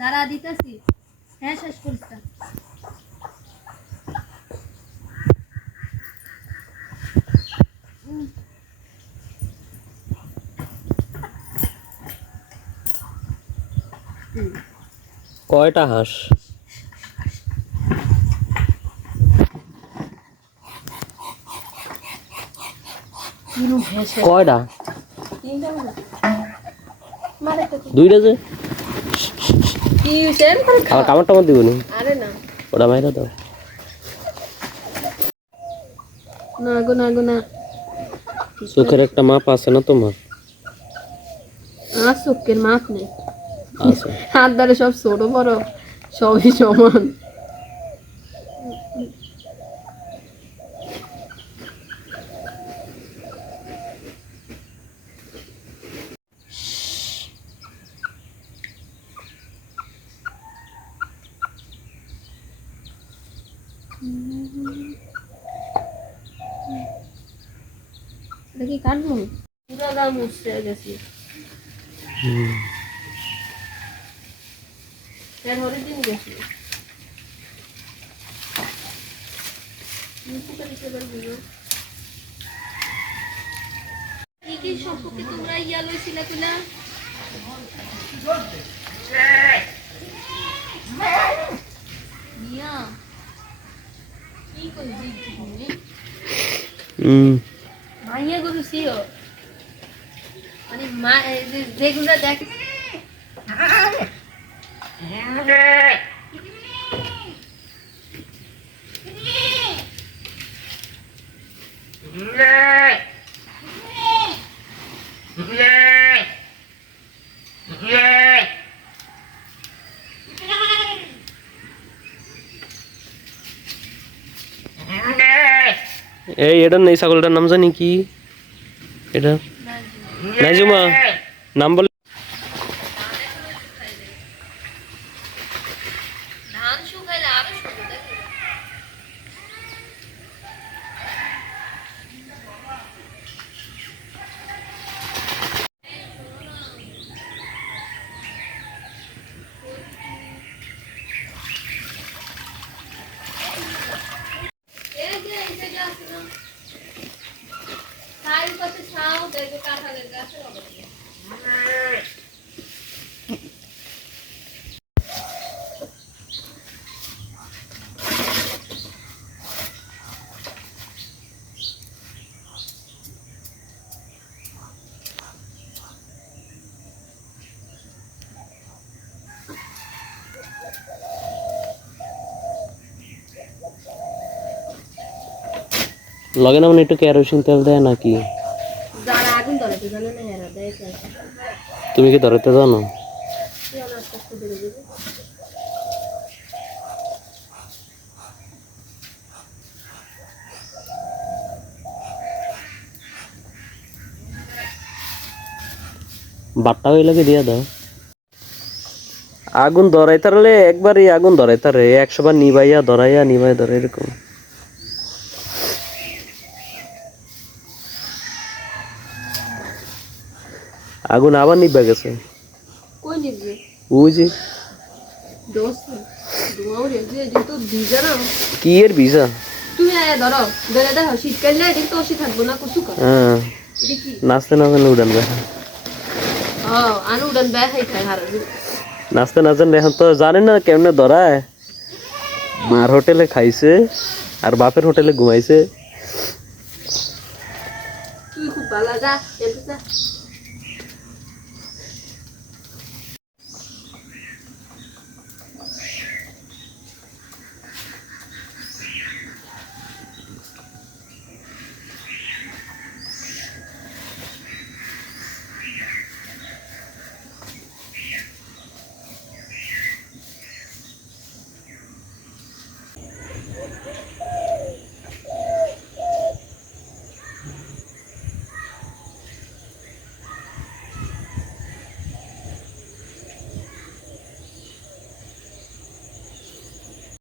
দাঁড়া দিতেছি। হ্যাঁ শেষ করিস কয়টা হাঁস? কয়টা? দুইটা যে? কি হইছে আর কামড় টামড় দিব নি আরে না। ওটা মাইরা দাও। না গো না গো না। চোখের একটা মাপ আছে না তোমার? আর চোখের মাপ নেই। হাত ধারে সব ছোট বড় সবই সমান। দেখি কাটবো পুরো গেছি হরে দিন গেছি কি কি সম্পর্কে তোমরা ইয়া লইছিলা কিনা ইয়া কি কইছি তুমি হুম মাইয়া গরু সিও। মানে মা যেগুলো দেখ এই এটার নেই ছাগলটার নাম জানি কি? এটা? নাইজুমা। নাম বলে ধান শুকাইলে আরও শুকো দেখো এই যে এই যে গাছ না তাই পাশে ছাও দেখবে কাঁঠালের গাছে হবে লগে না মানে একটু কেরোসিন তেল দেয় নাকি? যারা আগুন ধরে তো জানে না হেরা দেয় কে তুমি কি ধরতে জানো? বাট্টা হয়ে লাগে দিয়ে দাও? আগুন ধরাই তারলে একবারই আগুন ধরাই তারে একশো বার নিবাইয়া ধরাইয়া নিবাই ধরে এরকম। আগুন আবার নিবা গেছে। ওই যে। না। কি এর ভিসা তুমি আয়া ধরো ধরে দেখো শীতকালে এদিক তো ওষি থাকব না কর। হ্যাঁ। নাচতে নাচতে উড়ান হ্যাঁ আনু উড়ান খাই হারা নাচতে নাচতে এখন তো জানে না কেমনে ধরায়। মার হোটেলে খাইছে আর বাপের হোটেলে ঘুমাইছে। তুই খুব ভালো যা।